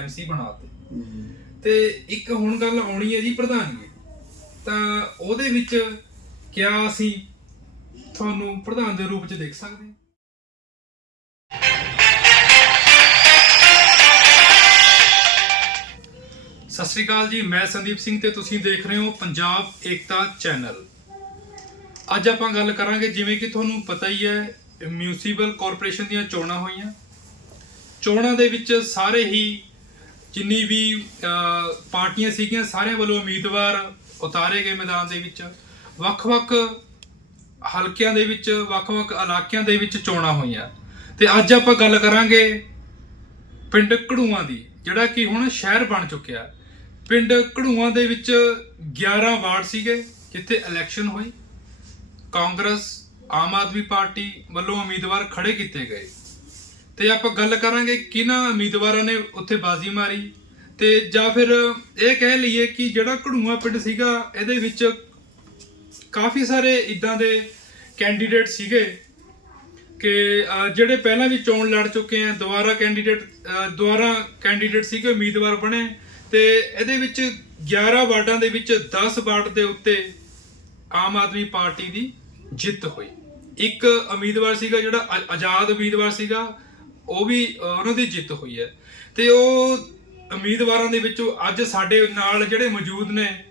MC ਬਣਾਤੇ। ਤੇ ਇੱਕ ਹੁਣ ਗੱਲ ਆਉਣੀ ਹੈ ਜੀ ਪ੍ਰਧਾਨਗੀ। ਤਾਂ ਉਹਦੇ ਵਿੱਚ ਕਿਆ ਅਸੀਂ ਤੁਹਾਨੂੰ ਪ੍ਰਧਾਨ ਦੇ ਰੂਪ ਚ ਦੇਖ ਸਕਦੇ ਹਾਂ? ਸਤਿ ਸ਼੍ਰੀ ਅਕਾਲ ਜੀ ਮੈਂ ਸੰਦੀਪ ਸਿੰਘ ਤੇ ਤੁਸੀਂ ਦੇਖ ਰਹੇ ਹੋ ਪੰਜਾਬ ਏਕਤਾ ਚੈਨਲ। ਅੱਜ ਆਪਾਂ ਗੱਲ ਕਰਾਂਗੇ ਜਿਵੇਂ ਕਿ ਤੁਹਾਨੂੰ ਪਤਾ ਹੀ ਹੈ ਮਿਊਨਿਸਪਲ ਕਾਰਪੋਰੇਸ਼ਨ ਦੀਆਂ ਚੋਣਾਂ ਹੋਈਆਂ। ਚੋਣਾਂ ਦੇ ਵਿੱਚ ਸਾਰੇ ਹੀ ਜਿੰਨੀ ਵੀ ਪਾਰਟੀਆਂ ਸੀਗੀਆਂ, ਸਾਰਿਆਂ ਵੱਲੋਂ ਉਮੀਦਵਾਰ ਉਤਾਰੇ ਗਏ ਮੈਦਾਨ ਦੇ ਵਿੱਚ। ਵੱਖ-ਵੱਖ ਹਲਕਿਆਂ ਦੇ ਵਿੱਚ, ਵੱਖ-ਵੱਖ ਇਲਾਕਿਆਂ ਦੇ ਵਿੱਚ ਚੋਣਾਂ ਹੋਈਆਂ। ਤੇ ਅੱਜ ਆਪਾਂ ਗੱਲ ਕਰਾਂਗੇ ਪਿੰਡ ਘੜੂਆਂ ਦੀ, ਜਿਹੜਾ ਕਿ ਹੁਣ ਸ਼ਹਿਰ ਬਣ ਚੁੱਕਿਆ। ਪਿੰਡ ਘੜੂਆਂ ਦੇ ਵਿੱਚ 11 ਵਾਰਡ ਸੀਗੇ, ਜਿੱਥੇ ਇਲੈਕਸ਼ਨ ਹੋਈ। ਕਾਂਗਰਸ, ਆਮ ਆਦਮੀ ਪਾਰਟੀ ਵੱਲੋਂ ਉਮੀਦਵਾਰ ਖੜੇ ਕੀਤੇ ਗਏ। ਤੇ ਆਪਾਂ ਗੱਲ ਕਰਾਂਗੇ ਕਿਹਨਾਂ ਉਮੀਦਵਾਰਾਂ ਨੇ ਉੱਥੇ ਬਾਜ਼ੀ ਮਾਰੀ। ਤੇ ਜਾਂ ਫਿਰ ਇਹ ਕਹਿ ਲਈਏ ਕਿ ਜਿਹੜਾ ਘੜੂਆਂ ਪਿੰਡ ਸੀਗਾ, ਇਹਦੇ ਵਿੱਚ ਕਾਫੀ ਸਾਰੇ ਇਦਾਂ ਦੇ ਕੈਂਡੀਡੇਟ ਸੀਗੇ ਕਿ ਜਿਹੜੇ ਪਹਿਲਾਂ ਵੀ ਚੋਣ ਲੜ ਚੁੱਕੇ ਆ, ਦੁਬਾਰਾ ਕੈਂਡੀਡੇਟ ਦੁਬਾਰਾ ਕੈਂਡੀਡੇਟ ਸੀਗੇ, ਉਮੀਦਵਾਰ ਬਣੇ। ਤੇ ਇਹਦੇ ਵਿੱਚ 11 ਵਾਰਡਾਂ ਦੇ ਵਿੱਚ 10 ਵਾਰਡ ਦੇ ਉੱਤੇ ਆਮ ਆਦਮੀ ਪਾਰਟੀ ਦੀ ਜਿੱਤ ਹੋਈ। ਇੱਕ ਉਮੀਦਵਾਰ ਸੀਗਾ ਜਿਹੜਾ ਆ- ਆਜ਼ਾਦ ਉਮੀਦਵਾਰ ਸੀਗਾ ਉਹ ਵੀ ਉਹਨਾਂ ਦੀ ਜਿੱਤ ਹੋਈ ਹੈ। ਤੇ ਉਹ ਉਮੀਦਵਾਰਾਂ ਦੇ ਵਿੱਚੋਂ ਅੱਜ ਸਾਡੇ ਨਾਲ ਜਿਹੜੇ ਮੌਜੂਦ ਨੇ,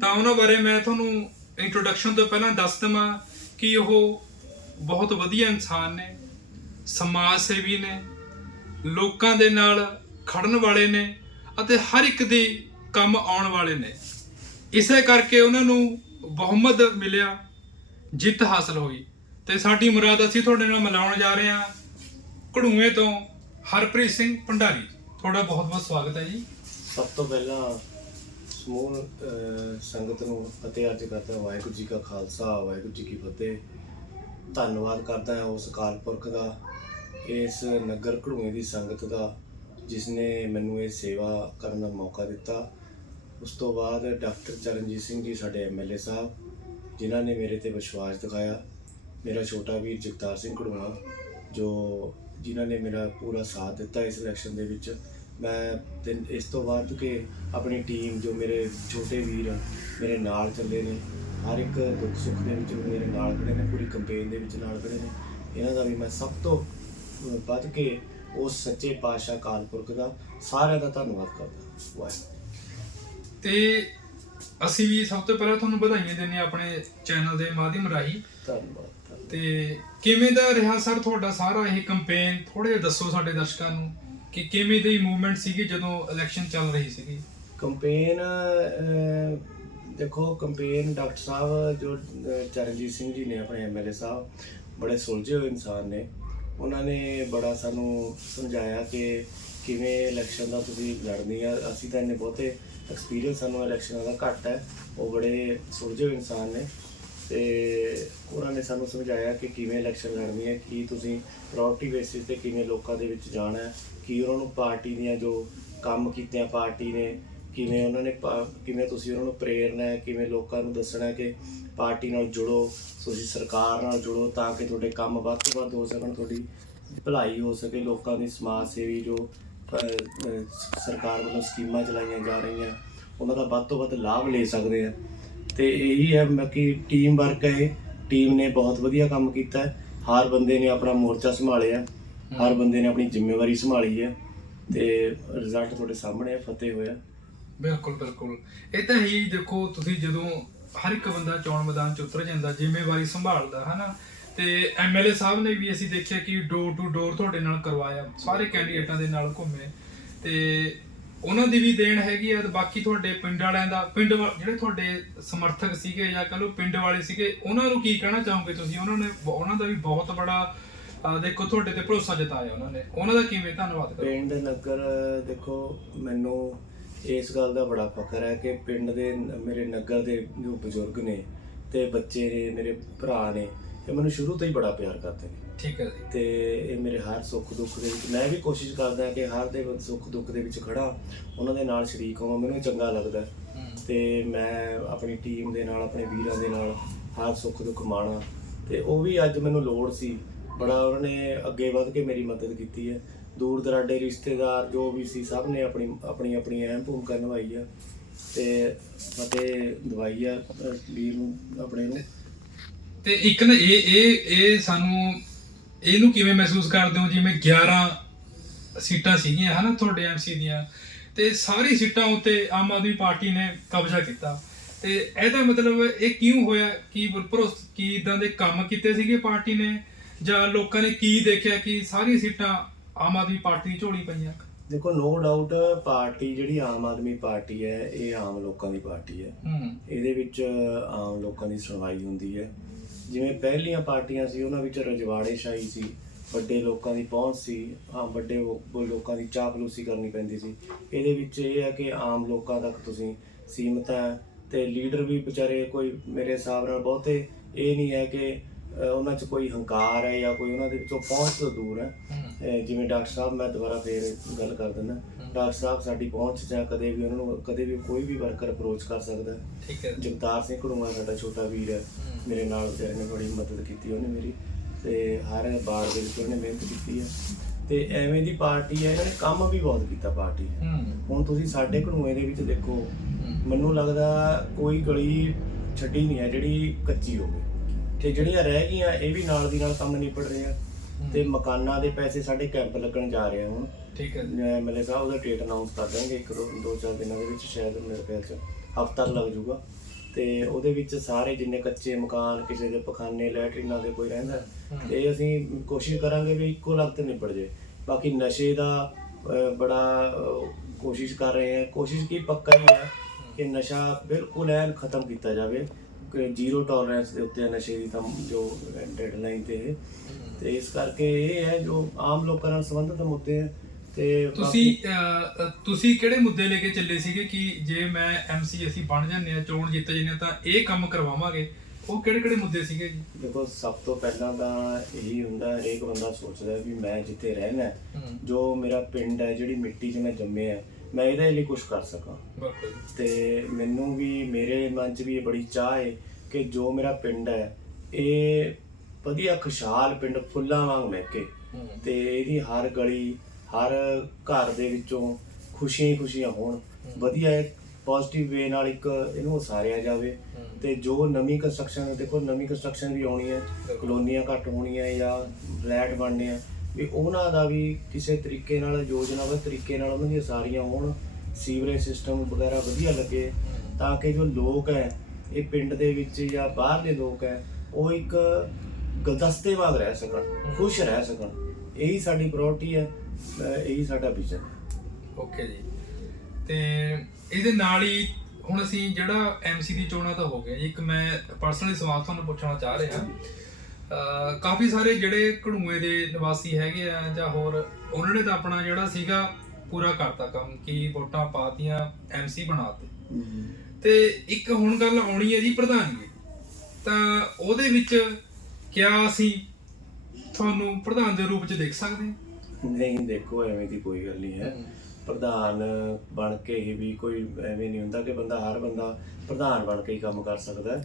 ਤਾਂ ਉਹਨਾਂ ਬਾਰੇ ਮੈਂ ਤੁਹਾਨੂੰ ਇੰਟਰੋਡਕਸ਼ਨ ਤੋਂ ਪਹਿਲਾਂ ਦੱਸ ਦਵਾਂ ਕਿ ਉਹ ਬਹੁਤ ਵਧੀਆ ਇਨਸਾਨ ਨੇ, ਸਮਾਜ ਸੇਵੀ ਨੇ, ਲੋਕਾਂ ਦੇ ਨਾਲ ਖੜਨ ਵਾਲੇ ਨੇ ਅਤੇ ਹਰ ਇੱਕ ਦੇ ਕੰਮ ਆਉਣ ਵਾਲੇ ਨੇ। ਇਸੇ ਕਰਕੇ ਉਹਨਾਂ ਨੂੰ ਬਹੁਮਤ ਮਿਲਿਆ, ਜਿੱਤ ਹਾਸਲ ਹੋਈ। ਤੇ ਸਾਡੀ ਮੁਰਾਦ ਅਸੀਂ ਤੁਹਾਡੇ ਨਾਲ ਮਿਲਾਉਣ ਜਾ ਰਹੇ ਹਾਂ। ਘੜੂਏ ਤੋਂ ਹਰਪ੍ਰੀਤ ਸਿੰਘ ਭੰਡਾਰੀ। ਤੁਹਾਡਾ ਬਹੁਤ ਬਹੁਤ ਸਵਾਗਤ ਹੈ ਜੀ। ਸਭ ਤੋਂ ਪਹਿਲਾਂ ਸਮੂਹ ਅਹ, ਸੰਗਤ ਨੂੰ ਫਤਿਹ ਅਰਜ ਕਰਦਾ ਵਾਹਿਗੁਰੂ ਜੀ ਕਾ ਖਾਲਸਾ ਵਾਹਿਗੁਰੂ ਜੀ ਕੀ ਫਤਿਹ। ਧੰਨਵਾਦ ਕਰਦਾ ਹਾਂ ਉਸ ਅਕਾਲ ਪੁਰਖ ਦਾ ਇਸ ਨਗਰ ਘੜੂਏ ਦੀ ਸੰਗਤ ਦਾ ਜਿਸ ਨੇ ਮੈਨੂੰ ਇਹ ਸੇਵਾ ਕਰਨ ਦਾ ਮੌਕਾ ਦਿੱਤਾ। ਉਸ ਤੋਂ ਬਾਅਦ ਡਾਕਟਰ ਚਰਨਜੀਤ ਸਿੰਘ ਜੀ ਸਾਡੇ ਐਮਐਲਏ ਸਾਹਿਬ ਜਿਨ੍ਹਾਂ ਨੇ ਮੇਰੇ ਤੇ ਵਿਸ਼ਵਾਸ ਦਿਖਾਇਆ। ਮੇਰਾ ਛੋਟਾ ਵੀਰ ਜਗਤਾਰ ਸਿੰਘ ਘੜੂਆ ਜੋ ਜਿਨ੍ਹਾਂ ਨੇ ਮੇਰਾ ਪੂਰਾ ਸਾਥ ਦਿੱਤਾ ਇਸ ਇਲੈਕਸ਼ਨ ਦੇ ਵਿੱਚ। ਮੈਂ ਤੇ ਇਸ ਤੋਂ ਬਾਅਦ ਕਿ ਆਪਣੀ ਟੀਮ ਜੋ ਮੇਰੇ ਛੋਟੇ ਵੀਰ ਮੇਰੇ ਨਾਲ ਚੱਲੇ ਨੇ। ਹਰ ਇੱਕ ਦੁੱਖ ਸੁੱਖ ਦੇ ਵਿੱਚ ਮੇਰੇ ਨਾਲ ਖੜੇ ਨੇ ਪੂਰੀ ਕੰਪੇਨ ਦੇ ਵਿੱਚ ਨਾਲ ਖੜੇ ਨੇ। ਇਹਨਾਂ ਦਾ ਵੀ ਮੈਂ ਸਭ ਤੋਂ ਵੱਧ ਕੇ ਉਸ ਸੱਚੇ ਪਾਤਸ਼ਾਹ ਅਕਾਲ ਪੁਰਖ ਦਾ ਸਾਰਿਆਂ ਦਾ ਧੰਨਵਾਦ ਕਰਦਾ। ਵਾਹਿਗੁਰੂ। ਤੇ ਅਸੀਂ ਵੀ ਸਭ ਤੋਂ ਪਹਿਲਾਂ ਤੁਹਾਨੂੰ ਵਧਾਈਆਂ ਹਾਂ ਆਪਣੇ ਚੈਨਲ ਦੇ ਮਾਧਿਅਮ ਰਾਹੀਂ। ਧੰਨਵਾਦ। ਤੇ ਕਿਵੇਂ ਦਾ ਰਿਹਾ ਸਰ ਤੁਹਾਡਾ ਸਾਰਾ ਇਹ ਕੈਂਪੇਨ ਥੋੜੇ ਜਿਹਾ ਦੱਸੋ ਸਾਡੇ ਦਰਸ਼ਕਾਂ ਨੂੰ ਕਿ ਕਿਵੇਂ ਦੀ ਮੂਵਮੈਂਟ ਸੀਗੀ ਜਦੋਂ ਇਲੈਕਸ਼ਨ ਚੱਲ ਰਹੀ ਸੀਗੀ? ਕੰਪੇਨ ਦੇਖੋ ਕੰਪੇਨ ਡਾਕਟਰ ਸਾਹਿਬ ਜੋ ਚਰਨਜੀਤ ਸਿੰਘ ਜੀ ਨੇ ਆਪਣੇ ਐਮਐਲਏ ਸਾਹਿਬ, ਬੜੇ ਸੁਲਝੇ ਹੋਏ ਇਨਸਾਨ ਨੇ। ਉਹਨਾਂ ਨੇ ਬੜਾ ਸਾਨੂੰ ਸਮਝਾਇਆ ਕਿ ਕਿਵੇਂ ਇਲੈਕਸ਼ਨ ਦਾ ਤੁਸੀਂ ਲੜਨੀ ਆ। ਅਸੀਂ ਤਾਂ ਇੰਨੇ ਬਹੁਤੇ ਐਕਸਪੀਰੀਅੰਸ ਸਾਨੂੰ ਇਲੈਕਸ਼ਨਾਂ ਦਾ ਘੱਟ ਹੈ। ਉਹ ਬੜੇ ਸੁਲਝੇ ਹੋਏ ਇਨਸਾਨ ਨੇ। ਤੇ ਉਹਨਾਂ ਨੇ ਸਾਨੂੰ ਸਮਝਾਇਆ ਕਿ ਕਿਵੇਂ ਇਲੈਕਸ਼ਨ ਲੜਨੀ ਹੈ, ਕੀ ਤੁਸੀਂ ਪ੍ਰਾਇੋਰਟੀ ਬੇਸਿਸ ਤੇ ਕਿਵੇਂ ਲੋਕਾਂ ਦੇ ਵਿੱਚ ਜਾਣਾ ਹੈ, ਕੀ ਉਹਨਾਂ ਨੂੰ ਪਾਰਟੀ ਦੀਆਂ ਜੋ ਕੰਮ ਕੀਤੇ ਆ ਪਾਰਟੀ ਨੇ, ਕਿਵੇਂ ਉਹਨਾਂ ਨੇ ਪਾ- ਕਿਵੇਂ ਤੁਸੀਂ ਉਹਨਾਂ ਨੂੰ ਪ੍ਰੇਰਨਾ ਹੈ, ਕਿਵੇਂ ਲੋਕਾਂ ਨੂੰ ਦੱਸਣਾ ਕਿ ਪਾਰਟੀ ਨਾਲ ਜੁੜੋ, ਤੁਸੀਂ ਸਰਕਾਰ ਨਾਲ ਜੁੜੋ ਤਾਂ ਕਿ ਤੁਹਾਡੇ ਕੰਮ ਵੱਧ ਤੋਂ ਵੱਧ ਹੋ ਸਕਣ, ਤੁਹਾਡੀ ਭਲਾਈ ਹੋ ਸਕੇ, ਲੋਕਾਂ ਦੀ ਸਮਾਜ ਸੇਵੀ ਜੋ ਸਰਕਾਰ ਵੱਲੋਂ ਸਕੀਮਾਂ ਚਲਾਈਆਂ ਜਾ ਰਹੀਆਂ, ਉਹਨਾਂ ਦਾ ਵੱਧ ਤੋਂ ਵੱਧ ਲਾਭ ਲੈ ਸਕਦੇ ਆ। ਤੇ ਇਹੀ ਹੈ ਬਾਕੀ ਟੀਮ ਵਰਕ ਹੈ ਇਹ। ਟੀਮ ਨੇ ਬਹੁਤ ਵਧੀਆ ਕੰਮ ਕੀਤਾ ਹੈ। ਹਰ ਬੰਦੇ ਨੇ ਆਪਣਾ ਮੋਰਚਾ ਸੰਭਾਲਿਆ ਹਰ ਬੰਦੇ ਨੇ ਆਪਣੀ ਜ਼ਿੰਮੇਵਾਰੀ ਸੰਭਾਲੀ ਹੈ। ਤੇ ਰਿਜ਼ਲਟ ਤੁਹਾਡੇ ਸਾਹਮਣੇ ਹੈ, ਫਤਿਹ ਹੋਇਆ। ਬਿਲਕੁਲ ਬਿਲਕੁਲ। ਇਹ ਤਾਂ ਹੀ ਦੇਖੋ, ਤੁਸੀਂ ਜਦੋਂ ਹਰ ਇੱਕ ਬੰਦਾ ਚੋਣ ਮੈਦਾਨ 'ਚ ਉਤਰ ਜਾਂਦਾ, ਜ਼ਿੰਮੇਵਾਰੀ ਸੰਭਾਲਦਾ, ਹਨਾ? ਤੇ ਐਮਐਲਏ ਸਾਹਿਬ ਨੇ ਵੀ ਅਸੀਂ ਦੇਖਿਆ ਕਿ ਡੋਰ ਟੂ ਡੋਰ ਤੁਹਾਡੇ ਨਾਲ ਕਰਵਾਇਆ। ਸਾਰੇ ਕੈਂਡੀਡੇਟਾਂ ਦੇ ਨਾਲ ਘੁੰਮੇ। ਤੇ ਉਹਨਾਂ ਦੀ ਵੀ ਦੇਣ ਹੈਗੀ ਆ ਤੇ ਬਾਕੀ ਤੁਹਾਡੇ ਪਿੰਡ ਵਾਲਿਆਂ ਦਾ ਪਿੰਡ ਵਾ- ਜਿਹੜੇ ਤੁਹਾਡੇ ਸਮਰਥਕ ਸੀਗੇ ਜਾਂ ਕਹ ਲਓ ਪਿੰਡ ਵਾਲੇ ਸੀਗੇ ਉਹਨਾਂ ਨੂੰ ਕੀ ਕਹਿਣਾ ਚਾਹੋਗੇ ਤੁਸੀਂ? ਉਹਨਾਂ ਨੇ ਉਹਨਾਂ ਦਾ ਵੀ ਬਹੁਤ ਬੜਾ ਅਹ, ਦੇਖੋ ਤੁਹਾਡੇ ਤੇ ਭਰੋਸਾ ਜਤਾਇਆ ਉਹਨਾਂ ਨੇ। ਉਹਨਾਂ ਦਾ ਕਿਵੇਂ ਧੰਨਵਾਦ ਕਰੋ ਪਿੰਡ ਨਗਰ ਦੇਖੋ ਮੈਨੂੰ ਇਸ ਗੱਲ ਦਾ ਬੜਾ ਫਖਰ ਹੈ ਕਿ ਪਿੰਡ ਦੇ ਨ- ਮੇਰੇ ਨਗਰ ਦੇ ਜੋ ਬਜ਼ੁਰਗ ਨੇ ਤੇ ਬੱਚੇ ਨੇ ਮੇਰੇ ਭਰਾ ਨੇ ਇਹ ਮੈਨੂੰ ਸ਼ੁਰੂ ਤੋਂ ਹੀ ਬੜਾ ਪਿਆਰ ਕਰਦੇ ਨੇ। ਠੀਕ ਹੈ ਜੀ। ਤੇ ਇਹ ਮੇਰੇ ਹਰ ਸੁੱਖ ਦੁੱਖ ਦੇ ਵਿੱਚ ਮੈਂ ਵੀ ਕੋਸ਼ਿਸ਼ ਕਰਦਾ ਕਿ ਹਰ ਦੇ ਸੁੱਖ ਦੁੱਖ ਦੇ ਵਿੱਚ ਖੜਾ ਉਹਨਾਂ ਦੇ ਨਾਲ ਸ਼ਰੀਕ ਹੋਵਾਂ ਮੈਨੂੰ ਚੰਗਾ ਲੱਗਦਾ। ਤੇ ਮੈਂ ਆਪਣੀ ਟੀਮ ਦੇ ਨਾਲ ਆਪਣੇ ਵੀਰਾਂ ਦੇ ਨਾਲ ਹਰ ਸੁੱਖ ਦੁੱਖ ਮਾਣਾ। ਤੇ ਉਹ ਵੀ ਅੱਜ ਮੈਨੂੰ ਲੋੜ ਸੀ। ਬੜਾ ਉਹਨਾਂ ਨੇ ਅੱਗੇ ਵਧ ਕੇ ਮੇਰੀ ਮਦਦ ਕੀਤੀ ਹੈ। ਦੂਰ ਦਰਾਡੇ ਰਿਸ਼ਤੇਦਾਰ ਜੋ ਵੀ ਸੀ ਸਭ ਨੇ ਆਪਣੀ ਆਪਣੀ ਆਪਣੀ ਅਹਿਮ ਭੂਮਿਕਾ ਨਿਭਾਈ ਆ। ਤੇ ਫਤਿਹ ਦਵਾਈ ਆ ਵੀਰ ਨੂੰ ਆਪਣੇ ਨੂੰ। ਤੇ ਇੱਕ ਨਾ ਇਹ ਇਹ ਇਹ ਸਾਨੂੰ ਇਹਨੂੰ ਕਿਵੇਂ ਮਹਿਸੂਸ ਕਰਦੇ ਹੋ? ਜਿਵੇਂ 11 ਸੀਟਾਂ ਸੀਗੀਆਂ ਹਨਾ ਤੁਹਾਡੇ ਐਮਸੀ ਦੀਆਂ। ਤੇ ਸਾਰੀ ਸੀਟਾਂ ਉੱਤੇ ਆਮ ਆਦਮੀ ਪਾਰਟੀ ਨੇ ਕਬਜ਼ਾ ਕੀਤਾ। ਤੇ ਇਹਦਾ ਮਤਲਬ ਇਹ ਕਿਉਂ ਹੋਇਆ? ਕੀ ਭਰੋਸ ਕੀ ਇਦਾਂ ਦੇ ਕੰਮ ਕੀਤੇ ਸੀਗੇ ਪਾਰਟੀ ਨੇ? ਜਾਂ ਲੋਕਾਂ ਨੇ ਕੀ ਦੇਖਿਆ ਕਿ ਸਾਰੀ ਸੀਟਾਂ ਆਮ ਆਦਮੀ ਪਾਰਟੀ ਦੀ ਝੋਲੀ ਪਈਆਂ? ਦੇਖੋ ਨੋ ਡਾਊਟ ਪਾਰਟੀ ਜਿਹੜੀ ਆਮ ਆਦਮੀ ਪਾਰਟੀ ਹੈ ਇਹ ਆਮ ਲੋਕਾਂ ਦੀ ਪਾਰਟੀ ਹੈ। ਹੂੰ। ਇਹਦੇ ਵਿੱਚ ਆਮ ਲੋਕਾਂ ਦੀ ਸੁਣਵਾਈ ਹੁੰਦੀ ਹੈ। ਜਿਵੇਂ ਪਹਿਲੀਆਂ ਪਾਰਟੀਆਂ ਸੀ, ਉਹਨਾਂ ਵਿੱਚ ਰਜਵਾੜੇਸ਼ਾਹੀ ਸੀ, ਵੱਡੇ ਲੋਕਾਂ ਦੀ ਪਹੁੰਚ ਸੀ ਆ ਵੱਡੇ ਲੋਕਾਂ ਦੀ ਚਾਪਲੂਸੀ ਕਰਨੀ ਪੈਂਦੀ ਸੀ। ਇਹਦੇ ਵਿੱਚ ਇਹ ਹੈ ਕਿ ਆਮ ਲੋਕਾਂ ਤੱਕ ਤੁਸੀਂ ਸੀਮਤ ਹੈ ਤੇ ਲੀਡਰ ਵੀ ਵਿਚਾਰੇ ਕੋਈ ਮੇਰੇ ਹਿਸਾਬ ਨਾਲ ਬਹੁਤੇ, ਇਹ ਨਹੀਂ ਹੈ ਕਿ ਉਹਨਾਂ 'ਚ ਕੋਈ ਹੰਕਾਰ ਹੈ ਜਾਂ ਕੋਈ ਉਹਨਾਂ ਦੇ ਵਿੱਚੋਂ ਪਹੁੰਚ ਤੋਂ ਦੂਰ ਹੈ। ਜਿਵੇਂ ਡਾਕਟਰ ਸਾਹਿਬ ਮੈਂ ਦੁਬਾਰਾ ਫੇਰ ਗੱਲ ਕਰ ਦਿੰਦਾ। ਡਾਕਟਰ ਸਾਹਿਬ ਸਾਡੀ ਪਹੁੰਚ ਆ ਕਦੇ ਵੀ ਉਹਨਾਂ ਨੂੰ ਕਦੇ ਵੀ ਕੋਈ ਵੀ ਵਰਕਰ ਅਪਰੋਚ ਕਰ ਸਕਦਾ ਹੈ। ਠੀਕ ਹੈ। ਜਗਤਾਰ ਸਿੰਘ ਘੜੂਆ ਸਾਡਾ ਛੋਟਾ ਵੀਰ ਹੈ। ਮੇਰੇ ਨਾਲ ਵਿਚਾਰੇ ਨੇ ਬੜੀ ਮਦਦ ਕੀਤੀ ਉਹਨੇ ਮੇਰੀ। ਤੇ ਹਰ ਬਾਰ ਦੇ ਵਿੱਚ ਉਹਨੇ ਮਿਹਨਤ ਕੀਤੀ ਹੈ। ਤੇ ਐਵੇਂ ਦੀ ਪਾਰਟੀ ਹੈ ਇਹਨਾਂ ਕੰਮ ਵੀ ਬਹੁਤ ਕੀਤਾ ਪਾਰਟੀ। ਹੂੰ। ਹੁਣ ਤੁਸੀਂ ਸਾਡੇ ਘੜੂਏ ਦੇ ਵਿੱਚ ਦੇਖੋ। ਮੈਨੂੰ ਲੱਗਦਾ ਕੋਈ ਗਲੀ ਛੱਡੀ ਨਹੀਂ ਹੈ ਜਿਹੜੀ ਕੱਚੀ ਹੋਵੇ। ਤੇ ਜਿਹੜੀਆਂ ਰਹਿ ਗਈਆਂ ਇਹ ਵੀ ਨਾਲ ਦੀ ਨਾਲ ਕੰਮ ਨਿਪਟ ਰਹੇ ਆ। ਤੇ ਮਕਾਨਾਂ ਦੇ ਪੈਸੇ ਸਾਡੇ ਕੈਂਪ ਲੱਗਣ ਜਾ ਰਹੇ ਹੁਣ। ਠੀਕ ਹੈ ਐਮਐਲਏ ਸਾਹਿਬ ਉਹਦਾ ਡੇਟ ਅਨਾਉਂਸ ਕਰ ਦੇਣਗੇ ਇੱਕ ਦੋ ਦੋ ਚਾਰ ਦਿਨਾਂ ਦੇ ਵਿੱਚ ਸ਼ਾਇਦ ਮੇਰੇ ਖਿਆਲ ਚ ਹਫ਼ਤਾ ਲੱਗ ਜਾਊਗਾ। ਤੇ ਉਹਦੇ ਵਿੱਚ ਸਾਰੇ ਜਿੰਨੇ ਕੱਚੇ ਮਕਾਨ ਕਿਸੇ ਦੇ ਪਖਾਨੇ ਲੈਟਰਿਨਾਂ ਦੇ ਕੋਈ ਰਹਿੰਦਾ ਤੇ ਅਸੀਂ ਕੋਸ਼ਿਸ਼ ਕਰਾਂਗੇ ਵੀ ਇੱਕੋ ਲਗਤ ਨਿਬੜ ਜੇ। ਬਾਕੀ ਨਸ਼ੇ ਦਾ ਬੜਾ ਕੋਸ਼ਿਸ਼ ਕਰ ਰਹੇ ਹਾਂ ਕੋਸ਼ਿਸ਼ ਕੀ ਪੱਕਾ ਹੀ ਹੈ ਕਿ ਨਸ਼ਾ ਬਿਲਕੁਲ ਐਨ ਖਤਮ ਕੀਤਾ ਜਾਵੇ। ਜ਼ੀਰੋ ਟੋਲਰੈਂਸ ਦੇ ਉੱਤੇ ਨਸ਼ੇ ਦੀ ਤਾਂ ਜੋ ਡੈਡਲਾਈਨ ਤੇ ਤੇ ਇਸ ਕਰਕੇ ਇਹ ਹੈ ਜੋ ਆਮ ਲੋਕਾਂ ਨਾਲ ਸੰਬੰਧਿਤ ਮੁੱਦੇ ਤੇ ਤੁਸੀਂ ਤੁਸੀਂ ਕਿਹੜੇ ਮੁੱਦੇ ਲੈ ਕੇ ਚੱਲੇ ਸੀਗੇ ਕਿ ਜੇ ਮੈਂ ਐਮਸੀ ਅਸੀਂ ਬਣ ਜਾਂਦੇ ਆ ਚੋਣ ਜਿੱਤ ਜਾਂਦੇ ਤਾਂ ਇਹ ਕੰਮ ਕਰਵਾਵਾਂਗੇ? ਉਹ ਕਿਹੜੇ ਕਿਹੜੇ ਮੁੱਦੇ ਸੀਗੇ ਜੀ? ਦੇਖੋ ਸਭ ਤੋਂ ਪਹਿਲਾਂ ਤਾਂ ਇਹੀ ਹੁੰਦਾ ਹਰੇਕ ਬੰਦਾ ਸੋਚਦਾ ਵੀ ਮੈਂ ਜਿੱਥੇ ਰਹਿਣਾ ਜੋ ਮੇਰਾ ਪਿੰਡ ਹੈ ਜਿਹੜੀ ਮਿੱਟੀ 'ਚ ਮੈਂ ਜੰਮਿਆ ਮੈਂ ਇਹਦੇ ਲਈ ਕੁਝ ਕਰ ਸਕਾਂ। ਬਿਲਕੁਲ। ਤੇ ਮੈਨੂੰ ਵੀ ਮੇਰੇ ਮਨ 'ਚ ਵੀ ਇਹ ਬੜੀ ਚਾਹ ਹੈ ਕਿ ਜੋ ਮੇਰਾ ਪਿੰਡ ਹੈ ਇਹ ਵਧੀਆ ਖੁਸ਼ਹਾਲ ਪਿੰਡ ਫੁੱਲਾਂ ਵਾਂਗ ਮਹਿਕੇ। ਤੇ ਇਹਦੀ ਹਰ ਗਲੀ ਹਰ ਘਰ ਦੇ ਵਿੱਚੋਂ ਖੁਸ਼ੀਆਂ ਹੀ ਖੁਸ਼ੀਆਂ ਹੋਣ। ਵਧੀਆ ਇੱਕ ਪੋਜ਼ਿਟਿਵ ਵੇ ਨਾਲ ਇੱਕ ਇਹਨੂੰ ਉਸਾਰਿਆ ਜਾਵੇ। ਤੇ ਜੋ ਨਵੀਂ ਕੰਸਟਰਕਸ਼ਨ ਦੇਖੋ ਨਵੀਂ ਕੰਸਟਰਕਸ਼ਨ ਵੀ ਆਉਣੀ ਹੈ। ਕਲੋਨੀਆਂ ਘੱਟ ਹੋਣੀਆਂ ਜਾਂ ਫਲੈਟ ਬਣਨੇ ਆ। ਵੀ ਉਹਨਾਂ ਦਾ ਵੀ ਕਿਸੇ ਤਰੀਕੇ ਨਾਲ ਯੋਜਨਾਬੱਧ ਤਰੀਕੇ ਨਾਲ ਉਹਨਾਂ ਦੀਆਂ ਸਾਰੀਆਂ ਹੋਣ, ਸੀਵਰੇਜ ਸਿਸਟਮ ਵਗੈਰਾ ਵਧੀਆ ਲੱਗੇ, ਤਾਂ ਕਿ ਜੋ ਲੋਕ ਹੈ, ਇਹ ਪਿੰਡ ਦੇ ਵਿੱਚ ਜਾਂ ਬਾਹਰ ਦੇ ਲੋਕ ਹੈ, ਉਹ ਇੱਕ ਗਦਸਤੇ ਵਾਂਗ ਰਹਿ ਸਕਣ, ਖੁਸ਼ ਰਹਿ ਸਕਣ। ਇਹੀ ਸਾਡੀ ਪ੍ਰਾਇੋਰਟੀ ਹੈ ਇਹੀ ਸਾਡਾ ਵਿਜ਼ਨ ਹੈ। ਓਕੇ ਜੀ। ਤੇ ਇਹਦੇ ਨਾਲ ਹੀ ਹੁਣ ਅਸੀਂ ਜਿਹੜਾ ਐਮਸੀ ਦੀ ਚੋਣਾਂ ਤਾਂ ਹੋ ਗਿਆ ਜੀ, ਇੱਕ ਮੈਂ ਪਰਸਨਲੀ ਸਵਾਲ ਤੁਹਾਨੂੰ ਪੁੱਛਣਾ ਚਾਹ ਰਿਹਾ। ਕਾਫੀ ਸਾਰੇ ਜਿਹੜੇ ਘੜੂਏ ਦੇ ਨਿਵਾਸੀ ਹੈਗੇ ਆ ਜਾਂ ਹੋਰ, ਉਹਨਾਂ ਨੇ ਤਾਂ ਆਪਣਾ ਜਿਹੜਾ ਸੀਗਾ ਪੂਰਾ ਕਰਤਾ ਕੰਮ ਕਿ ਵੋਟਾਂ ਪਾਤੀਆਂ ਐਮਸੀ ਬਣਾਤੇ। ਤੇ ਇੱਕ ਹੁਣ ਗੱਲ ਆਉਣੀ ਹੈ ਜੀ ਪ੍ਰਧਾਨਗੀ। ਤਾਂ ਉਹਦੇ ਵਿੱਚ ਕਿਆ ਅਸੀਂ ਤੁਹਾਨੂੰ ਪ੍ਰਧਾਨ ਦੇ ਰੂਪ 'ਚ ਦੇਖ ਸਕਦੇ ਨਹੀਂ, ਦੇਖੋ, ਐਵੇਂ ਦੀ ਕੋਈ ਗੱਲ ਨਹੀਂ ਹੈ। ਪ੍ਰਧਾਨ ਬਣ ਕੇ ਹੀ ਵੀ ਕੋਈ ਐਵੇਂ ਨਹੀਂ ਹੁੰਦਾ ਕਿ ਬੰਦਾ ਹਰ ਬੰਦਾ ਪ੍ਰਧਾਨ ਬਣ ਕੇ ਹੀ ਕੰਮ ਕਰ ਸਕਦਾ ਹੈ।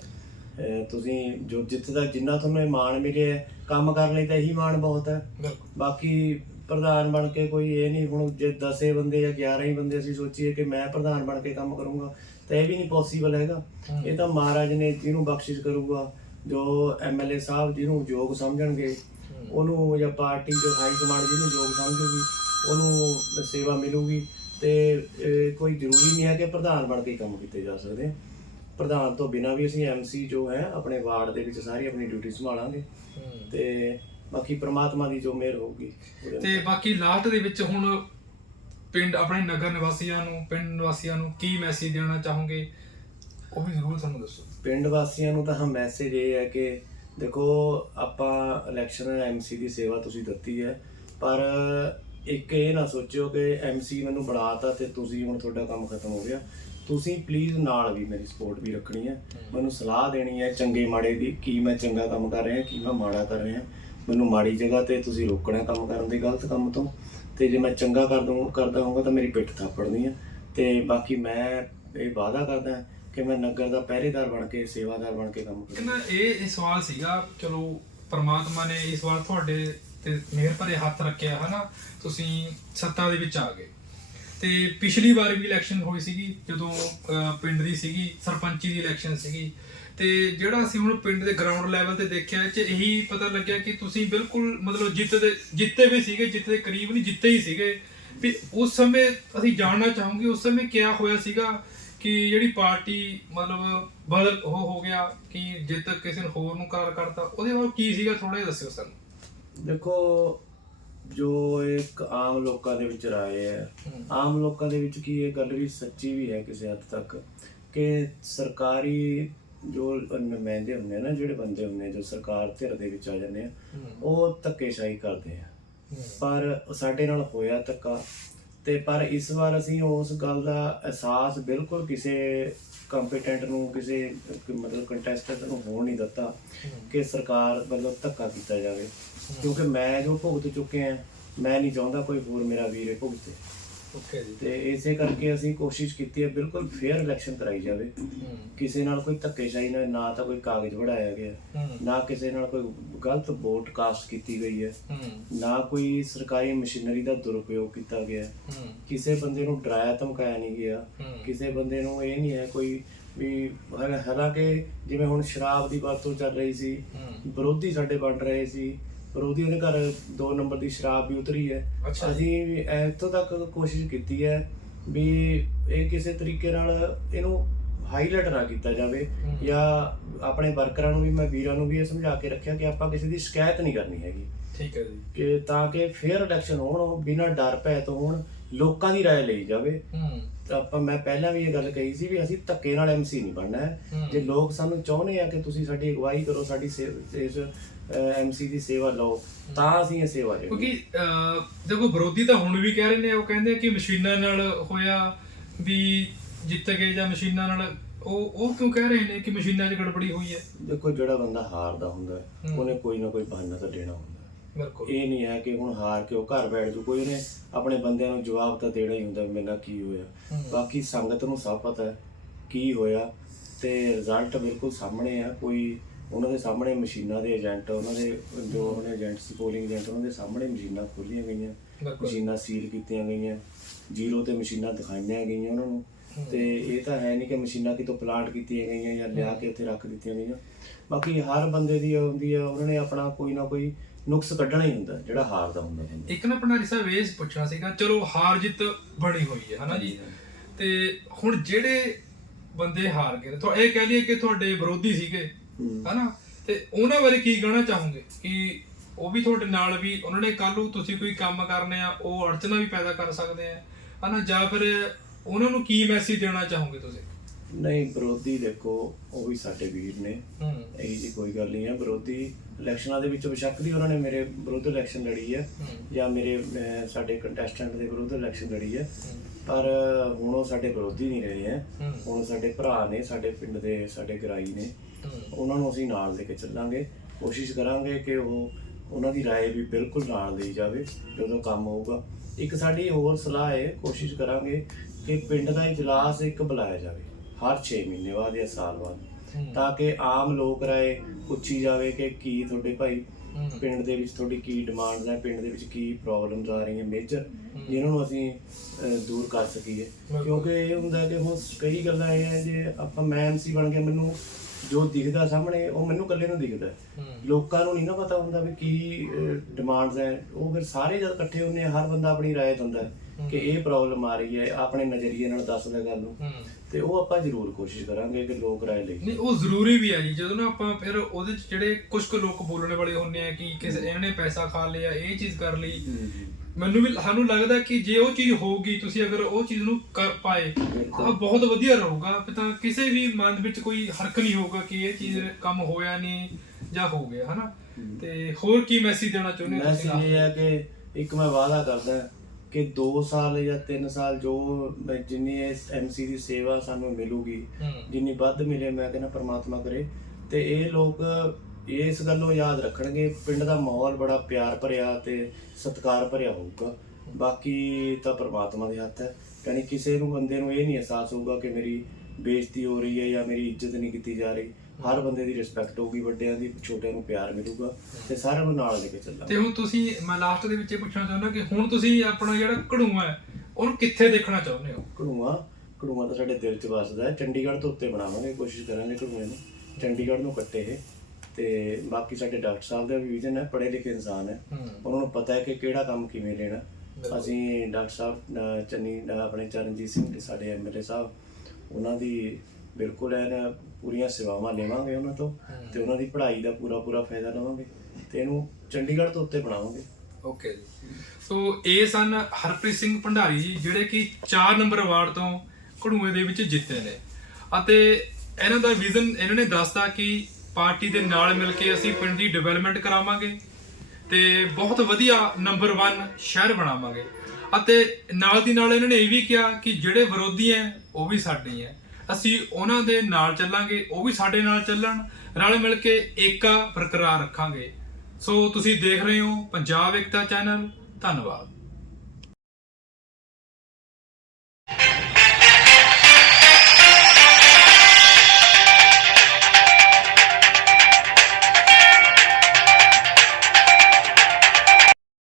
ਤੁਸੀਂ ਜੋ ਜਿੱਥੇ ਦਾ ਜਿੰਨਾ ਤੁਹਾਨੂੰ ਇਹ ਮਾਣ ਮਿਲਿਆ ਹੈ, ਕੰਮ ਕਰਨ ਲਈ ਤਾਂ ਇਹੀ ਮਾਣ ਬਹੁਤ ਹੈ। ਬਾਕੀ ਪ੍ਰਧਾਨ ਬਣ ਕੇ ਕੋਈ ਇਹ ਨਹੀਂ ਹੁਣ ਜੇ 10 ਬੰਦੇ ਜਾਂ 11 ਹੀ ਬੰਦੇ ਅਸੀਂ ਸੋਚੀਏ ਕਿ ਮੈਂ ਪ੍ਰਧਾਨ ਬਣ ਕੇ ਕੰਮ ਕਰੂੰਗਾ ਤਾਂ ਇਹ ਵੀ ਨਹੀਂ ਪੋਸੀਬਲ ਹੈਗਾ। ਇਹ ਤਾਂ ਮਹਾਰਾਜ ਨੇ ਜਿਹਨੂੰ ਬਖਸ਼ਿਸ਼ ਕਰੂਗਾ ਜੋ ਐਮਐਲਏ ਸਾਹਿਬ ਜਿਹਨੂੰ ਯੋਗ ਸਮਝਣਗੇ ਉਹਨੂੰ ਜਾਂ ਪਾਰਟੀ ਜੋ ਹਾਈ ਕਮਾਂਡ ਜਿਹਨੂੰ ਯੋਗ ਸਮਝੂਗੀ ਉਹਨੂੰ ਸੇਵਾ ਮਿਲੂਗੀ ਤੇ ਕੋਈ ਜ਼ਰੂਰੀ ਨਹੀਂ ਹੈ ਕਿ ਪ੍ਰਧਾਨ ਬਣ ਕੇ ਕੰਮ ਕੀਤੇ ਜਾ ਸਕਦੇ। ਪ੍ਰਧਾਨ ਤੋਂ ਬਿਨਾਂ ਵੀ ਅਸੀਂ ਐਮਸੀ ਜੋ ਹੈ ਆਪਣੇ ਵਾਰਡ ਦੇ ਵਿੱਚ ਸਾਰੀ ਆਪਣੀ ਡਿਊਟੀ ਸੰਭਾਲਾਂਗੇ। ਤੇ ਬਾਕੀ ਪ੍ਰਮਾਤਮਾ ਦੀ ਜੋ ਮਿਹਰ ਹੋਊਗੀ ਤੇ ਬਾਕੀ ਲਾਸਟ ਦੇ ਵਿੱਚ ਹੁਣ ਪਿੰਡ ਆਪਣੇ ਨਗਰ ਨਿਵਾਸੀਆਂ ਨੂੰ ਪਿੰਡ ਨਿਵਾਸੀਆਂ ਨੂੰ ਕੀ ਮੈਸੇਜ ਦੇਣਾ ਚਾਹੋਗੇ? ਉਹ ਵੀ ਜ਼ਰੂਰ ਸਾਨੂੰ ਦੱਸੋ। ਪਿੰਡ ਵਾਸੀਆਂ ਨੂੰ ਤਾਂ ਮੈਸੇਜ ਇਹ ਹੈ ਕਿ ਦੇਖੋ ਆਪਾਂ ਇਲੈਕਸ਼ਨ ਐਮਸੀ ਦੀ ਸੇਵਾ ਤੁਸੀਂ ਦਿੱਤੀ ਹੈ ਪਰ ਇੱਕ ਇਹ ਨਾ ਸੋਚਿਓ ਕਿ ਐਮਸੀ ਮੈਨੂੰ ਬਣਾਤਾ ਤੇ ਤੁਸੀਂ ਹੁਣ ਤੁਹਾਡਾ ਕੰਮ ਖਤਮ ਹੋ ਗਿਆ। ਤੁਸੀਂ ਪਲੀਜ਼ ਨਾਲ ਵੀ ਮੇਰੀ ਸਪੋਰਟ ਵੀ ਰੱਖਣੀ ਹੈ। ਮੈਨੂੰ ਸਲਾਹ ਦੇਣੀ ਹੈ ਚੰਗੇ ਮਾੜੇ ਦੀ ਕੀ ਮੈਂ ਚੰਗਾ ਕੰਮ ਕਰ ਰਿਹਾ ਕੀ ਮੈਂ ਮਾੜਾ ਕਰ ਰਿਹਾ। ਮੈਨੂੰ ਮਾੜੀ ਜਗ੍ਹਾ ਤੇ ਤੁਸੀਂ ਰੋਕਣਾ ਕੰਮ ਕਰਨ ਦੀ ਗਲਤ ਕੰਮ ਤੋਂ। ਤੇ ਜੇ ਮੈਂ ਚੰਗਾ ਕਰ ਦੂੰ ਕਰਦਾ ਹੋਊਗਾ ਤਾਂ ਮੇਰੀ ਪਿੱਠ ਥਾਪੜਨੀ ਹੈ। ਤੇ ਬਾਕੀ ਮੈਂ ਇਹ ਵਾਅਦਾ ਕਰਦਾ ਕਿ ਮੈਂ ਨਗਰ ਦਾ ਪਹਿਰੇਦਾਰ ਬਣ ਕੇ ਸੇਵਾਦਾਰ ਬਣ ਕੇ ਕੰਮ ਕਰਾਂ। ਕਹਿੰਦਾ ਇਹ ਇਹ ਸਵਾਲ ਸੀਗਾ ਚਲੋ ਪ੍ਰਮਾਤਮਾ ਨੇ ਇਹ ਸਵਾਲ ਤੁਹਾਡੇ ਤੇ ਮਿਹਰ ਭਰੇ ਹੱਥ ਰੱਖਿਆ ਹਨਾ? ਤੁਸੀਂ ਸੱਤਾ ਦੇ ਵਿੱਚ ਆ ਗਏ। ਤੇ ਪਿਛਲੀ ਵਾਰ ਵੀ ਇਲੈਕਸ਼ਨ ਹੋਈ ਸੀਗੀ ਜਦੋਂ ਅਹ, ਪਿੰਡ ਦੀ ਸੀਗੀ ਸਰਪੰਚੀ ਦੀ ਇਲੈਕਸ਼ਨ ਸੀਗੀ। ਤੇ ਜਿਹੜਾ ਅਸੀਂ ਹੁਣ ਪਿੰਡ ਦੇ ਗਰਾਊਂਡ ਲੈਵਲ ਤੇ ਦੇਖਿਆ ਇਹ ਚ ਇਹੀ ਪਤਾ ਲੱਗਿਆ ਕਿ ਤੁਸੀਂ ਬਿਲਕੁਲ ਮਤਲਬ ਜਿੱਤਦੇ ਜਿੱਤੇ ਵੀ ਸੀਗੇ ਜਿੱਤ ਦੇ ਕਰੀਬ ਨਹੀਂ ਜਿੱਤੇ ਹੀ ਸੀਗੇ। ਵੀ ਉਸ ਸਮੇਂ ਅਸੀਂ ਜਾਣਨਾ ਚਾਹੂੰਗੇ ਉਸ ਸਮੇਂ ਕਿਆ ਹੋਇਆ ਸੀਗਾ ਕਿ ਜਿਹੜੀ ਪਾਰਟੀ ਮਤਲਬ ਬਦਲ ਉਹ ਹੋ ਗਿਆ ਕਿ ਜਿੱਤ ਕਿਸੇ ਨੂੰ ਹੋਰ ਨੂੰ ਕਾਰ ਕਰਤਾ ਉਹਦੇ ਬਾਰੇ ਕੀ ਸੀਗਾ ਥੋੜਾ ਜਿਹਾ ਦੱਸਿਓ ਸਾਨੂੰ। ਦੇਖੋ ਜੋ ਇੱਕ ਆਮ ਲੋਕਾਂ ਦੇ ਵਿੱਚ ਰਾਏ ਹੈ। ਆਮ ਲੋਕਾਂ ਦੇ ਵਿੱਚ ਕੀ ਇਹ ਗੱਲ ਵੀ ਸੱਚੀ ਵੀ ਹੈ ਕਿਸੇ ਹੱਦ ਤੱਕ ਕਿ ਸਰਕਾਰੀ ਜੋ ਨੁਮਾਇੰਦੇ ਹੁੰਦੇ ਨਾ ਜਿਹੜੇ ਬੰਦੇ ਹੁੰਦੇ ਜੋ ਸਰਕਾਰ ਧਿਰ ਦੇ ਵਿੱਚ ਆ ਜਾਂਦੇ ਆ ਉਹ ਧੱਕੇਸ਼ਾਹੀ ਕਰਦੇ ਆ। ਪਰ ਸਾਡੇ ਨਾਲ ਹੋਇਆ ਧੱਕਾ ਤੇ ਪਰ ਇਸ ਵਾਰ ਅਸੀਂ ਉਸ ਗੱਲ ਦਾ ਅਹਿਸਾਸ ਬਿਲਕੁਲ ਕਿਸੇ ਕੰਪੀਟੈਂਟ ਨੂੰ ਕਿਸੇ ਮਤਲਬ ਕੰਟੈਸਟੈਂਟ ਨੂੰ ਹੋਣ ਨਹੀਂ ਦਿੱਤਾ ਕਿ ਸਰਕਾਰ ਵੱਲੋਂ ਧੱਕਾ ਕੀਤਾ ਜਾਵੇ। ਕਿਉਂਕਿ ਮੈਂ ਜੋ ਭੁਗਤ ਚੁੱਕੇ ਆ ਮੈਂ ਨਹੀਂ ਚਾਹੁੰਦਾ ਕੋਈ ਹੋਰ ਮੇਰਾ ਵੀਰ ਇਹ ਭੁਗਤੇ। ਓਕੇ ਜੀ। ਤੇ ਇਸੇ ਕਰਕੇ ਅਸੀਂ ਕੋਸ਼ਿਸ਼ ਕੀਤੀ ਹੈ ਬਿਲਕੁਲ ਫੇਅਰ ਇਲੈਕਸ਼ਨ ਕਰਾਈ ਜਾਵੇ। ਕਿਸੇ ਨਾਲ ਕੋਈ ਧੱਕੇਸ਼ਾਹੀ ਨਾ ਨਾ ਤਾਂ ਕੋਈ ਕਾਗਜ਼ ਬਣਾਇਆ ਗਿਆ ਨਾ ਕਿਸੇ ਨਾਲ ਕੋਈ ਗਲਤ ਵੋਟ ਕਾਸਟ ਕੀਤੀ ਗਈ ਹੈ ਨਾ ਕੋਈ ਸਰਕਾਰੀ ਮਸ਼ੀਨਰੀ ਦਾ ਦੁਰਉਪਯੋਗ ਕੀਤਾ ਗਿਆ। ਕਿਸੇ ਬੰਦੇ ਨੂੰ ਡਰਾਇਆ ਧਮਕਾਇਆ ਨਹੀਂ ਗਿਆ। ਕਿਸੇ ਬੰਦੇ ਨੂੰ ਇਹ ਨਹੀਂ ਹੈ ਕੋਈ ਵੀ ਹਾਲਾ- ਹਾਲਾਂਕਿ ਜਿਵੇਂ ਹੁਣ ਸ਼ਰਾਬ ਦੀ ਵਰਤੋਂ ਚੱਲ ਰਹੀ ਸੀ ਵਿਰੋਧੀ ਸਾਡੇ ਬਣ ਰਹੇ ਸੀ ਵਿਰੋਧੀਆਂ ਦੇ ਘਰ ਦੋ ਨੰਬਰ ਦੀ ਸ਼ਰਾਬ ਵੀ ਉਤਰੀ ਹੈ ਅੱਛਾ ਜੀ। ਅਸੀਂ ਵੀ ਇੱਥੋਂ ਤੱਕ ਕੋਸ਼ਿਸ਼ ਕੀਤੀ ਹੈ ਵੀ ਇਹ ਕਿਸੇ ਤਰੀਕੇ ਨਾਲ ਇਹਨੂੰ ਹਾਈਲਾਈਟ ਨਾ ਕੀਤਾ ਜਾਵੇ ਹਮ। ਜਾਂ ਆਪਣੇ ਵਰਕਰਾਂ ਨੂੰ ਵੀ ਮੈਂ ਵੀਰਾਂ ਨੂੰ ਵੀ ਇਹ ਸਮਝਾ ਕੇ ਰੱਖਿਆ ਕਿ ਆਪਾਂ ਕਿਸੇ ਦੀ ਸ਼ਿਕਾਇਤ ਨਹੀਂ ਕਰਨੀ ਹੈਗੀ ਠੀਕ ਹੈ ਜੀ ਕਿ ਤਾਂ ਕਿ ਫੇਅਰ ਇਲੈਕਸ਼ਨ ਹੋਣ ਉਹ ਬਿਨਾਂ ਡਰ ਭੈ ਤੋਂ ਹੋਣ ਲੋਕਾਂ ਦੀ رائے ਲਈ ਜਾਵੇ ਹੂੰ ਤਾਂ ਆਪਾਂ ਮੈਂ ਪਹਿਲਾਂ ਵੀ ਇਹ ਗੱਲ ਕਹੀ ਸੀ ਵੀ ਅਸੀਂ ਧੱਕੇ ਨਾਲ ਐਮਸੀ ਨਹੀਂ ਬਣਨਾ ਹੈ ਹਮ। ਜੇ ਲੋਕ ਸਾਨੂੰ ਚਾਹੁੰਦੇ ਆ ਕਿ ਤੁਸੀਂ ਸਾਡੀ ਅਗਵਾਈ ਕਰੋ ਸਾਡੀ ਸੇ- ਇਸ ਐਮਸੀ ਦੀ ਸੇਵਾ ਲਓ ਤਾਂ ਅਸੀਂ ਇਹ ਸੇਵਾ ਦੇਣੀ ਕਿਉਂਕਿ ਅਹ, ਦੇਖੋ ਵਿਰੋਧੀ ਤਾਂ ਹੁਣ ਵੀ ਕਹਿ ਰਹੇ ਨੇ ਉਹ ਕਹਿੰਦੇ ਆ ਕਿ ਮਸ਼ੀਨਾਂ ਨਾਲ ਹੋਇਆ ਵੀ ਜਿੱਤ ਗਏ ਜਾਂ ਮਸ਼ੀਨਾਂ ਨਾਲ ਉਹ ਉਹ ਕਿਉਂ ਕਹਿ ਰਹੇ ਨੇ ਕਿ ਮਸ਼ੀਨਾਂ 'ਚ ਗੜਬੜੀ ਹੋਈ ਹੈ ਦੇਖੋ ਜਿਹੜਾ ਬੰਦਾ ਹਾਰਦਾ ਹੁੰਦਾ ਹੈ, ਹਮ। ਉਹਨੇ ਕੋਈ ਨਾ ਕੋਈ ਬਹਾਨਾ ਤਾਂ ਦੇਣਾ ਹੁੰਦਾ ਹੈ। ਬਿਲਕੁਲ ਇਹ ਨਹੀਂ ਹੈ ਕਿ ਹੁਣ ਹਾਰ ਕੇ ਉਹ ਘਰ ਬੈਠ ਜੂ ਕੋਈ ਉਹਨੇ ਆਪਣੇ ਬੰਦਿਆਂ ਨੂੰ ਜਵਾਬ ਤਾਂ ਦੇਣਾ ਹੀ ਹੁੰਦਾ ਵੀ ਮੇਰੇ ਨਾਲ ਕੀ ਹੋਇਆ। ਬਾਕੀ ਸੰਗਤ ਨੂੰ ਸਭ ਪਤਾ ਹੈ ਕੀ ਹੋਇਆ ਤੇ ਰਿਜ਼ਲਟ ਬਿਲਕੁਲ ਸਾਹਮਣੇ ਆ ਕੋਈ ਉਹਨਾਂ ਦੇ ਸਾਹਮਣੇ ਮਸ਼ੀਨਾਂ ਦੇ ਏਜੰਟ ਉਹਨਾਂ ਦੇ ਜੋ ਉਹਨੇ ਏਜੰਟ ਸੀ ਪੋਲਿੰਗ ਏਜੰਟ ਉਹਨਾਂ ਦੇ ਸਾਹਮਣੇ ਮਸ਼ੀਨਾਂ ਖੋਲੀਆਂ ਗਈਆਂ ਮਸ਼ੀਨਾਂ ਸੀਲ ਕੀਤੀਆਂ ਗਈਆਂ ਜ਼ੀਰੋ ਤੇ ਮਸ਼ੀਨਾਂ ਦਿਖਾਈਆਂ ਗਈਆਂ ਉਹਨਾਂ ਨੂੰ। ਤੇ ਇਹ ਤਾਂ ਹੈ ਨਹੀਂ ਕਿ ਮਸ਼ੀਨਾਂ ਕਿਤੋਂ ਪਲਾਂਟ ਕੀਤੀਆਂ ਗਈਆਂ ਜਾਂ ਲਿਆ ਕੇ ਉੱਥੇ ਰੱਖ ਦਿੱਤੀਆਂ ਗਈਆਂ। ਬਾਕੀ ਹਰ ਬੰਦੇ ਦੀ ਹੁੰਦੀ ਆ ਉਹਨਾਂ ਨੇ ਆਪਣਾ ਕੋਈ ਨਾ ਕੋਈ ਨੁਕਸ ਕੱਢਣਾ ਹੀ ਹੁੰਦਾ ਜਿਹੜਾ ਹਾਰਦਾ ਹੁੰਦਾ ਬੰਦਾ ਇੱਕ ਨਾ ਭੰਡਾਰੀ ਸਾਹਿਬ ਇਹ ਪੁੱਛਣਾ ਸੀਗਾ ਚਲੋ ਹਾਰ ਜਿੱਤ ਬਣੀ ਹੋਈ ਹੈ ਹਨਾ ਜੀ? ਤੇ ਹੁਣ ਜਿਹੜੇ ਬੰਦੇ ਹਾਰ ਗਏ ਤਾਂ ਇਹ ਕਹਿ ਲਈਏ ਕਿ ਤੁਹਾਡੇ ਵਿਰੋਧੀ ਸੀਗੇ। ਹਨਾ? ਤੇ ਉਹਨਾਂ ਬਾਰੇ ਕੀ ਕਹਿਣਾ ਚਾਹੋਗੇ? ਕਿ ਉਹ ਵੀ ਤੁਹਾਡੇ ਨਾਲ ਵੀ ਉਹਨਾਂ ਨੇ ਕੱਲ ਨੂੰ ਤੁਸੀਂ ਕੋਈ ਕੰਮ ਕਰਨੇ ਆ ਉਹ ਅੜਚਨਾ ਵੀ ਪੈਦਾ ਕਰ ਸਕਦੇ ਆ। ਹਨਾ? ਜਾਂ ਫਿਰ ਉਹਨਾਂ ਨੂੰ ਕੀ ਮੈਸੇਜ ਦੇਣਾ ਚਾਹੋਗੇ ਤੁਸੀਂ? ਨਹੀਂ ਵਿਰੋਧੀ ਦੇਖੋ ਉਹ ਵੀ ਸਾਡੇ ਵੀਰ ਨੇ। ਇਹੀ ਜੀ ਕੋਈ ਗੱਲ ਨਹੀਂ ਹੈ ਵਿਰੋਧੀ ਇਲੈਕਸ਼ਨਾਂ ਦੇ ਵਿੱਚ ਬੇਸ਼ੱਕ ਦੀ ਉਹਨਾਂ ਨੇ ਮੇਰੇ ਵਿਰੁੱਧ ਇਲੈਕਸ਼ਨ ਲੜੀ ਹੈ ਜਾਂ ਮੇਰੇ ਸਾਡੇ ਕੰਟੈਸਟੈਂਟ ਦੇ ਵਿਰੁੱਧ ਇਲੈਕਸ਼ਨ ਲੜੀ ਹੈ। ਪਰ ਹੁਣ ਉਹ ਸਾਡੇ ਵਿਰੋਧੀ ਨਹੀਂ ਰਹੇ ਹੈ। ਹੁਣ ਸਾਡੇ ਭਰਾ ਨੇ ਸਾਡੇ ਪਿੰਡ ਦੇ ਸਾਡੇ ਗਰਾਈ ਨੇ। ਉਹਨਾਂ ਨੂੰ ਅਸੀਂ ਨਾਲ ਲੈ ਕੇ ਚੱਲਾਂਗੇ ਕੋਸ਼ਿਸ਼ ਕਰਾਂਗੇ ਕਿ ਉਹ ਉਹਨਾਂ ਦੀ رائے ਵੀ ਬਿਲਕੁਲ ਨਾਲ ਲਈ ਜਾਵੇ ਜਦੋਂ ਕੰਮ ਹੋਊਗਾ ਇੱਕ ਸਾਡੀ ਹੋਰ ਸਲਾਹ ਹੈ ਕੋਸ਼ਿਸ਼ ਕਰਾਂਗੇ ਕਿ ਪਿੰਡ ਦਾ ਇਜਲਾਸ ਇੱਕ ਬੁਲਾਇਆ ਜਾਵੇ ਹਰ 6 ਮਹੀਨੇ ਬਾਅਦ ਜਾਂ ਸਾਲ ਬਾਅਦ ਹੂੰ, ਤਾਂ ਕਿ ਆਮ ਲੋਕ ਰਾਏ ਪੁੱਛੀ ਜਾਵੇ ਕਿ ਕੀ ਤੁਹਾਡੇ ਭਾਈ ਹੂੰ, ਪਿੰਡ ਦੇ ਵਿੱਚ ਤੁਹਾਡੀ ਕੀ ਡਿਮਾਂਡਸ ਹੈ ਪਿੰਡ ਦੇ ਵਿੱਚ ਕੀ ਪ੍ਰੋਬਲਮਸ ਆ ਰਹੀਆਂ ਮੇਜਰ ਜਿਨ੍ਹਾਂ ਨੂੰ ਅਸੀਂ ਅਹ, ਦੂਰ ਕਰ ਸਕੀਏ ਬਿਲਕੁਲ। ਕਿਉਂਕਿ ਇਹ ਹੁੰਦਾ ਕਿ ਹੁਣ ਕਈ ਗੱਲਾਂ ਇਹ ਹੈ ਜੇ ਆਪਾਂ ਮੈਂ ਐਮਸੀ ਬਣ ਗਿਆ ਮੈਨੂੰ ਜੋ ਦਿਖਦਾ ਸਾਹਮਣੇ ਉਹ ਮੈਨੂੰ ਇਕੱਲੇ ਨੂੰ ਦਿਖਦਾ ਲੋਕਾਂ ਨੂੰ ਨਹੀਂ ਨਾ ਪਤਾ ਹੁੰਦਾ ਵੀ ਕੀ ਡਿਮਾਂਡਸ ਹੈ। ਉਹ ਫਿਰ ਸਾਰੇ ਜਦ ਇਕੱਠੇ ਹੁੰਦੇ ਹਰ ਬੰਦਾ ਆਪਣੀ ਰਾਏ ਦਿੰਦਾ ਕਿ ਇਹ ਪ੍ਰੋਬਲਮ ਆ ਰਹੀ ਹੈ ਆਪਣੇ ਨਜ਼ਰੀਏ ਨਾਲ ਦੱਸਦਾ ਗੱਲ ਨੂੰ। ਤੇ ਉਹ ਆਪਾਂ ਜ਼ਰੂਰ ਕੋਸ਼ਿਸ਼ ਕਰਾਂਗੇ ਕਿ ਲੋਕ ਰਾਏ ਲਈ ਨਹੀਂ ਉਹ ਜ਼ਰੂਰੀ ਵੀ ਹੈ ਜੀ ਜਦੋਂ ਨਾ ਆਪਾਂ ਫਿਰ ਉਹਦੇ ਚ ਜਿਹੜੇ ਕੁਝ ਕੁ ਲੋਕ ਬੋਲਣ ਵਾਲੇ ਹੁੰਦੇ ਆ ਕਿ ਕਿਸੇ ਇਹਨੇ ਪੈਸਾ ਖਾ ਲਿਆ ਇਹ ਚੀਜ਼ ਕਰ ਲਈ। ਮੈਨੂੰ ਵੀ ਸਾਨੂੰ ਲੱਗਦਾ ਕਿ ਜੇ ਉਹ ਚੀਜ਼ ਹੋਊਗੀ ਤੁਸੀਂ ਅਗਰ ਉਹ ਚੀਜ਼ ਨੂੰ ਕਰ ਪਾਏ ਤਾਂ ਬਹੁਤ ਵਧੀਆ ਰਹੂਗਾ। ਤਾਂ ਕਿਸੇ ਵੀ ਮਨ ਵਿੱਚ ਕੋਈ ਹਰਕ ਨਹੀਂ ਹੋਊਗਾ ਕਿ ਇਹ ਚੀਜ਼ ਕੰਮ ਹੋਇਆ ਨਹੀਂ ਜਾਂ ਹੋ ਗਿਆ ਹਨਾ? ਤੇ ਹੋਰ ਕੀ ਮੈਸੇਜ ਦੇਣਾ ਚਾਹੁੰਦੇ ਹੋ ਤੁਸੀਂ? ਮੈਸੇਜ ਇਹ ਹੈ ਕਿ ਇੱਕ ਮੈਂ ਵਾਅਦਾ ਕਰਦਾ ਕਿ 2 ਸਾਲ ਜਾਂ 3 ਸਾਲ ਜੋ ਜਿੰਨੀ ਇਸ ਐਮਸੀ ਦੀ ਸੇਵਾ ਸਾਨੂੰ ਮਿਲੂਗੀ ਜਿੰਨੀ ਵੱਧ ਮਿਲੇ ਮੈਂ ਕਹਿੰਦਾ ਪ੍ਰਮਾਤਮਾ ਕਰੇ। ਤੇ ਇਹ ਲੋਕ ਇਸ ਗੱਲੋਂ ਯਾਦ ਰੱਖਣਗੇ ਪਿੰਡ ਦਾ ਮਾਹੌਲ ਬੜਾ ਪਿਆਰ ਭਰਿਆ ਤੇ ਸਤਿਕਾਰ ਭਰਿਆ ਹੋਊਗਾ। ਬਾਕੀ ਤਾਂ ਪ੍ਰਮਾਤਮਾ ਦੇ ਹੱਥ ਹੈ। ਯਾਨੀ ਕਿਸੇ ਨੂੰ ਬੰਦੇ ਨੂੰ ਇਹ ਨਹੀਂ ਅਹਿਸਾਸ ਹੋਊਗਾ ਕਿ ਮੇਰੀ ਬੇਇੱਜ਼ਤੀ ਹੋ ਰਹੀ ਹੈ ਜਾਂ ਮੇਰੀ ਇੱਜ਼ਤ ਨਹੀਂ ਕੀਤੀ ਜਾ ਰਹੀ। ਹਰ ਬੰਦੇ ਦੀ ਰਿਸਪੈਕਟ ਹੋਊਗੀ ਵੱਡਿਆਂ ਦੀ ਛੋਟਿਆਂ ਨੂੰ ਪਿਆਰ ਮਿਲੂਗਾ ਤੇ ਸਾਰਿਆਂ ਨੂੰ ਨਾਲ ਲੈ ਕੇ ਤੇ ਚੱਲਾਂਗੇ ਹੁਣ ਤੁਸੀਂ ਮੈਂ ਲਾਸਟ ਦੇ ਵਿੱਚ ਇਹ ਪੁੱਛਣਾ ਚਾਹੁੰਦਾ ਕਿ ਹੁਣ ਤੁਸੀਂ ਆਪਣਾ ਜਿਹੜਾ ਘੜੂਆ ਹੈ ਉਹਨੂੰ ਕਿੱਥੇ ਦੇਖਣਾ ਚਾਹੁੰਦੇ ਹੋ? ਘੜੂਆ ਘੜੂਆ ਤਾਂ ਸਾਡੇ ਦਿਲ 'ਚ ਵੱਸਦਾ ਹੈ। ਚੰਡੀਗੜ੍ਹ ਤੋਂ ਉੱਤੇ ਬਣਾਵਾਂਗੇ ਕੋਸ਼ਿਸ਼ ਕਰਾਂਗੇ ਘੜੂਏ ਨੂੰ। ਚੰਡੀਗੜ੍ਹ ਨੂੰ ਕੱਟੇ ਇਹ। ਤੇ ਬਾਕੀ ਸਾਡੇ ਡਾਕਟਰ ਸਾਹਿਬ ਦਾ ਵੀ ਵਿਜ਼ਨ ਹੈ ਪੜ੍ਹੇ ਲਿਖੇ ਇਨਸਾਨ ਹੈ। ਉਹਨਾਂ ਨੂੰ ਪਤਾ ਹੈ ਕਿ ਕਿਹੜਾ ਕੰਮ ਕਿਵੇਂ ਲੈਣਾ। ਅਸੀਂ ਡਾਕਟਰ ਸਾਹਿਬ ਚੰਨੀ ਆਪਣੇ ਚਰਨਜੀਤ ਸਿੰਘ ਸਾਡੇ ਐਮਐਲਏ ਸਾਹਿਬ ਉਹਨਾਂ ਦੀ ਬਿਲਕੁਲ ਐਨ ਪੂਰੀਆਂ ਸੇਵਾਵਾਂ ਲਵਾਂਗੇ ਉਹਨਾਂ ਤੋਂ। ਤੇ ਉਹਨਾਂ ਦੀ ਪੜ੍ਹਾਈ ਦਾ ਪੂਰਾ ਪੂਰਾ ਫਾਇਦਾ ਲਵਾਂਗੇ ਤੇ ਇਹਨੂੰ ਚੰਡੀਗੜ੍ਹ ਤੋਂ ਉੱਤੇ ਬਣਾਵਾਂਗੇ। ਓਕੇ ਜੀ। ਸੋ ਇਹ ਸਨ ਹਰਪ੍ਰੀਤ ਸਿੰਘ ਭੰਡਾਰੀ ਜੀ ਜਿਹੜੇ ਕਿ 4 ਨੰਬਰ ਵਾਰਡ ਤੋਂ ਘੜੂਏ ਦੇ ਵਿੱਚ ਜਿੱਤੇ ਨੇ। ਅਤੇ ਇਹਨਾਂ ਦਾ ਵਿਜ਼ਨ ਇਹਨਾਂ ਨੇ ਦੱਸਤਾ ਕਿ ਪਾਰਟੀ ਦੇ ਨਾਲ ਮਿਲ ਕੇ ਅਸੀਂ ਪਿੰਡ ਦੀ ਡਿਵੈਲਪਮੈਂਟ ਕਰਾਵਾਂਗੇ ਤੇ ਬਹੁਤ ਵਧੀਆ ਨੰਬਰ 1 ਸ਼ਹਿਰ ਬਣਾਵਾਂਗੇ। ਅਤੇ ਨਾਲ ਦੀ ਨਾਲ ਇਹਨਾਂ ਨੇ ਇਹ ਵੀ ਕਿਹਾ ਕਿ ਜਿਹੜੇ ਵਿਰੋਧੀ ਐ ਉਹ ਵੀ ਸਾਡੇ ਐ ਅਸੀਂ ਉਹਨਾਂ ਦੇ ਨਾਲ ਚੱਲਾਂਗੇ, ਉਹ ਵੀ ਸਾਡੇ ਨਾਲ ਚੱਲਣ, ਰਲ ਮਿਲ ਕੇ ਏਕਾ ਬਰਕਰਾਰ ਰੱਖਾਂਗੇ। ਸੋ ਤੁਸੀਂ ਦੇਖ ਰਹੇ ਹੋ ਪੰਜਾਬ ਏਕਤਾ ਚੈਨਲ, ਧੰਨਵਾਦ।